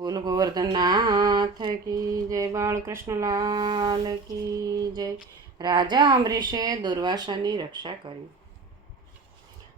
બોલ ગોવર્ધનનાથ કી જય બાળકૃષ્ણલાલ કી જય. રાજા અમરીશે દુર્વાસાની રક્ષા કરી.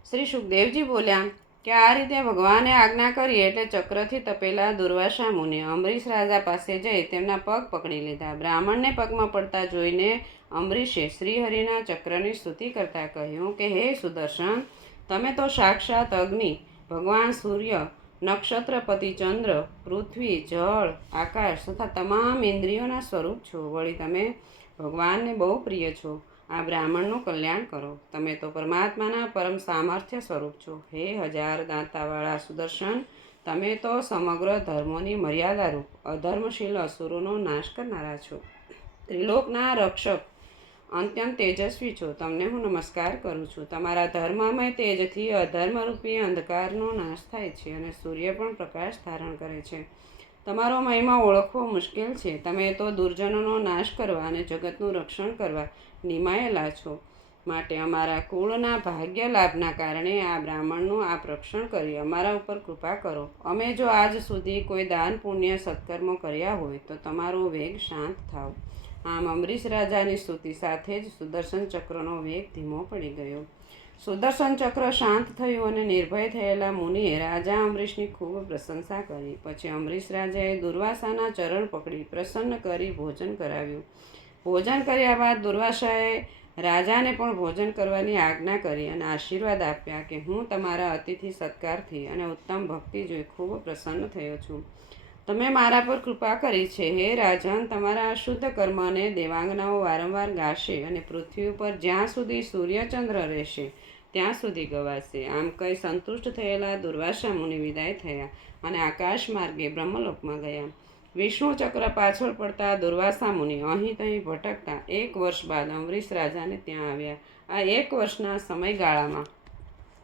શ્રી સુખદેવજી બોલ્યા, કે આ રીતે ભગવાને આજ્ઞા કરી એટલે ચક્રથી તપેલા દુર્વાસા મુનિ અમરીશ રાજા પાસે જઈ તેમના પગ પકડી લીધા. બ્રાહ્મણને પગમાં પડતા જોઈને અમરીશે શ્રીહરિના ચક્રની સ્તુતિ કરતાં કહ્યું કે, હે સુદર્શન, તમે તો સાક્ષાત અગ્નિ, ભગવાન સૂર્ય નક્ષત્રપતિ, ચંદ્ર, પૃથ્વી, જળ, આકાશ તથા તમામ ઇન્દ્રિયોના સ્વરૂપ છો. વળી તમે ભગવાનને બહુ પ્રિય છો. આ બ્રાહ્મણનું કલ્યાણ કરો. તમે તો પરમાત્માના પરમ સામર્થ્ય સ્વરૂપ છો. હે હજાર દાંતાવાળા સુદર્શન, તમે તો સમગ્ર ધર્મોની મર્યાદારૂપ, અધર્મશીલ અસુરોનો નાશ કરનારા છો. ત્રિલોકના રક્ષક અત્યંત તેજસ્વી છો. તમને હું નમસ્કાર કરું છું. તમારા ધર્મમય તેજથી અધર્મરૂપી અંધકારનો નાશ થાય છે અને સૂર્ય પણ પ્રકાશ ધારણ કરે છે. તમારો મહિમા ઓળખવો મુશ્કેલ છે. તમે તો દુર્જનોનો નાશ કરવા અને જગતનું રક્ષણ કરવા નિમાયેલા છો. માટે અમારા કુળના ભાગ્ય લાભના કારણે આ બ્રાહ્મણનું આ રક્ષણ કરી અમારા ઉપર કૃપા કરો. અમે જો આજ સુધી કોઈ દાન, પુણ્ય, સત્કર્મો કર્યા હોય તો તમારો વેગ શાંત થાવ. આમ અમરીશ રાજાની સ્તુતિ સાથે જ સુદર્શન ચક્રનો વેગ ધીમો પડી ગયો. સુદર્શન ચક્ર શાંત થયું અને નિર્ભય થયેલા મુનિએ રાજા અમરીશની ખૂબ પ્રશંસા કરી. પછી અમરીશ રાજાએ દુર્વાસાના ચરણ પકડી પ્રસન્ન કરી ભોજન કરાવ્યું. ભોજન કર્યા બાદ દુર્વાસાએ રાજાને પણ ભોજન કરવાની આજ્ઞા કરી અને આશીર્વાદ આપ્યા કે હું તમારા અતિથિ સત્કારથી અને ઉત્તમ ભક્તિ જોઈ ખૂબ પ્રસન્ન થયો છું. તમે મારા પર કૃપા કરી છે, હે રાજન, તમારા અશુદ્ધ કર્મને દેવાંગનાઓ વારંવાર ગાશે અને પૃથ્વી ઉપર જ્યાં સુધી સૂર્યચંદ્ર રહેશે, ત્યાં સુધી ગવાશે. આમ કહી સંતુષ્ટ થયેલા દુર્વાસા મુનિ વિદાય થયા અને આકાશ માર્ગે બ્રહ્મલોકમાં ગયા. વિષ્ણુ ચક્ર પાછળ પડતા દુર્વાસા મુનિ અહીં તહીં ભટકતા એક વર્ષ બાદ અમરીશ રાજાને ત્યાં આવ્યા. આ એક વર્ષના સમયગાળામાં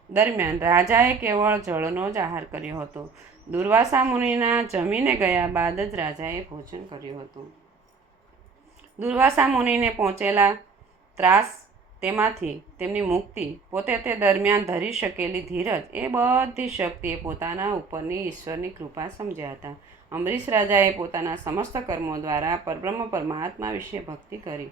દરમિયાન રાજાએ કેવળ જળનો જ આહાર કર્યો હતો. દુર્વાસા મુનિના જમીને ગયા બાદ જ રાજાએ ભોજન કર્યું હતું. દુર્વાસા મુનિને પહોંચેલા ત્રાસ તેમાંથી તેમની મુક્તિ પોતે તે દરમિયાન ધરી શકેલી ધીરજ એ બધી શક્તિએ પોતાના ઉપરની ઈશ્વરની કૃપા સમજ્યા હતા. અમરીશ રાજાએ પોતાના સમસ્ત કર્મો દ્વારા પરબ્રહ્મ પરમાત્મા વિશે ભક્તિ કરી.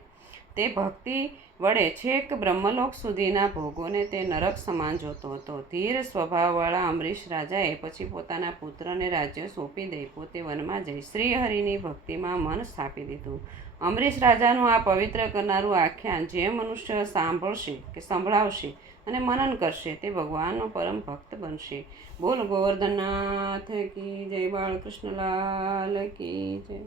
તે ભક્તિ વડે છેક બ્રહ્મલોક સુધીના ભોગોને તે નરક સમાન જોતો હતો. ધીર સ્વભાવવાળા અમરીશ રાજાએ પછી પોતાના પુત્રને રાજ્ય સોંપી દઈ પોતે વનમાં જઈ શ્રીહરિની ભક્તિમાં મન સ્થાપી દીધું. અમરીશ રાજાનું આ પવિત્ર કરનારું આખ્યાન જે મનુષ્ય સાંભળશે કે સંભળાવશે અને મનન કરશે તે ભગવાનનો પરમ ભક્ત બનશે. બોલ ગોવર્ધનનાથ કી જય બાળકૃષ્ણલાલ કી જય.